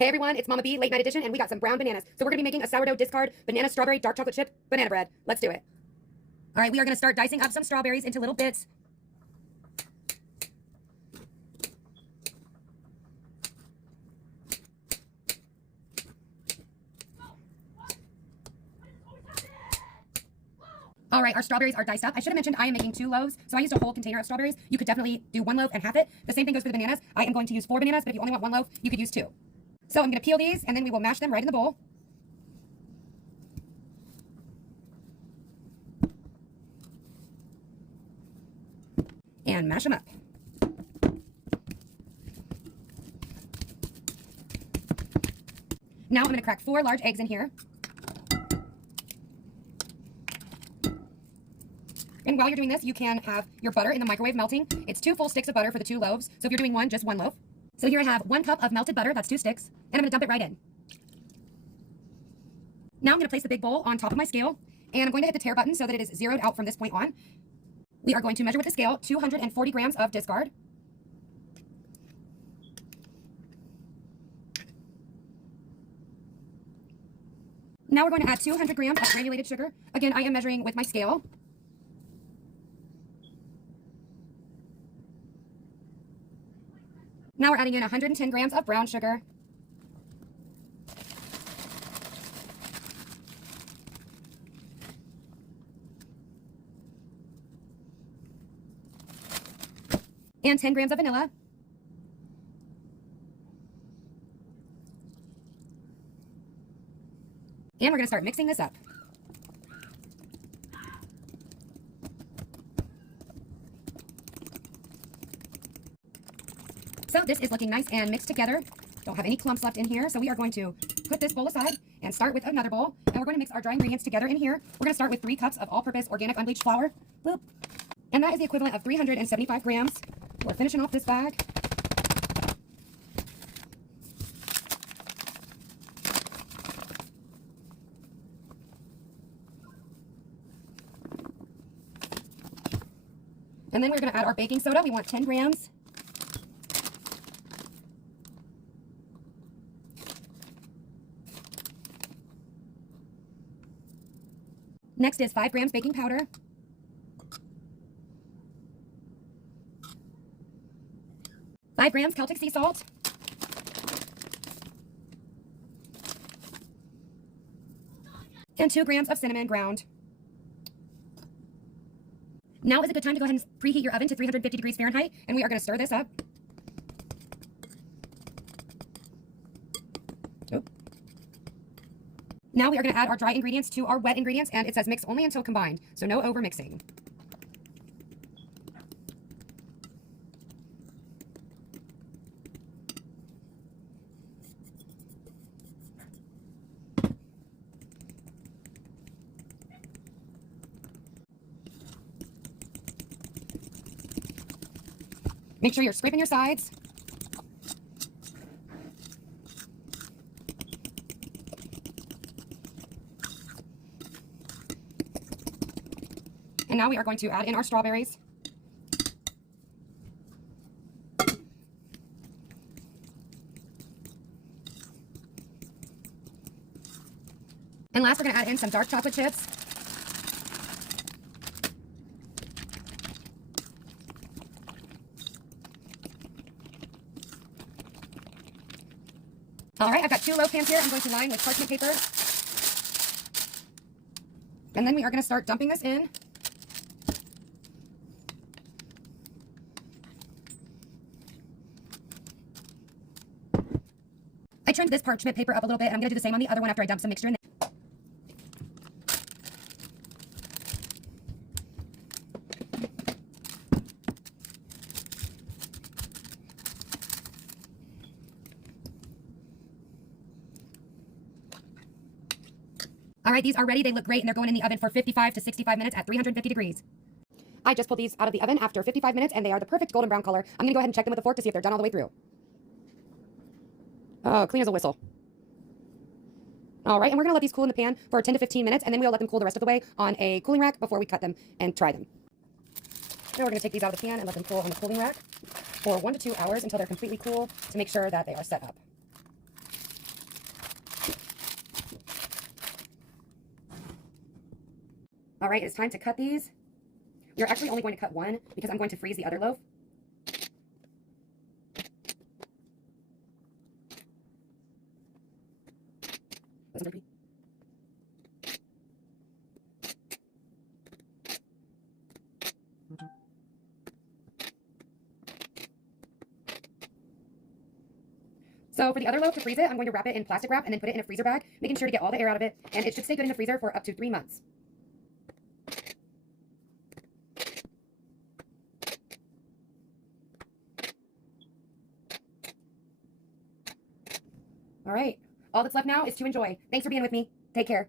Hey everyone, it's Mama B, late night edition, and we got some brown bananas. So we're gonna be making a sourdough discard banana strawberry dark chocolate chip banana bread. Let's do it. All right, we are gonna start dicing up some strawberries into little bits. All right, our strawberries are diced up. I should have mentioned I am making 2 loaves, so I used a whole container of strawberries. You could definitely do 1 loaf and half it. The same thing goes for the bananas. I am going to use 4 bananas, but if you only want 1 loaf, you could use 2. So I'm gonna peel these, and then we will mash them right in the bowl. And mash them up. Now I'm going to crack 4 large eggs in here. And while you're doing this, you can have your butter in the microwave melting. It's 2 full sticks of butter for the 2 loaves. So if you're doing 1, just 1 loaf. So here I have 1 cup of melted butter, that's 2 sticks, and I'm going to dump it right in. Now I'm going to place the big bowl on top of my scale, and I'm going to hit the tare button so that it is zeroed out from this point on. We are going to measure with the scale 240 grams of discard. Now we're going to add 200 grams of granulated sugar. Again, I am measuring with my scale. Now we're adding in 110 grams of brown sugar. And 10 grams of vanilla. And we're going to start mixing this up. So this is looking nice and mixed together. Don't have any clumps left in here. So we are going to put this bowl aside and start with another bowl. And we're going to mix our dry ingredients together in here. We're going to start with 3 cups of all-purpose organic unbleached flour. Boop. And that is the equivalent of 375 grams. We're finishing off this bag. And then we're going to add our baking soda. We want 10 grams. Next is 5 grams baking powder. Five grams Celtic sea salt. And 2 grams of cinnamon ground. Now is a good time to go ahead and preheat your oven to 350 degrees Fahrenheit, and we are going to stir this up. Oop. Now we are going to add our dry ingredients to our wet ingredients, and it says mix only until combined, so no over mixing. Make sure you're scraping your sides. And now we are going to add in our strawberries. And last, we're going to add in some dark chocolate chips. All right, I've got 2 loaf pans here. I'm going to line with parchment paper. And then we are going to start dumping this in. I trimmed this parchment paper up a little bit, and I'm going to do the same on the other one after I dump some mixture in there. All right, these are ready. They look great, and they're going in the oven for 55 to 65 minutes at 350 degrees. I just pulled these out of the oven after 55 minutes, and they are the perfect golden brown color. I'm going to go ahead and check them with a fork to see if they're done all the way through. Oh, clean as a whistle. All right, and we're going to let these cool in the pan for 10 to 15 minutes, and then we'll let them cool the rest of the way on a cooling rack before we cut them and try them. Now we're going to take these out of the pan and let them cool on the cooling rack for 1 to 2 hours until they're completely cool to make sure that they are set up. All right, it's time to cut these. You're actually only going to cut one because I'm going to freeze the other loaf. Listen to me. So for the other loaf, to freeze it, I'm going to wrap it in plastic wrap and then put it in a freezer bag, making sure to get all the air out of it, and it should stay good in the freezer for up to 3 months. All right, all that's left now is to enjoy. Thanks for being with me. Take care.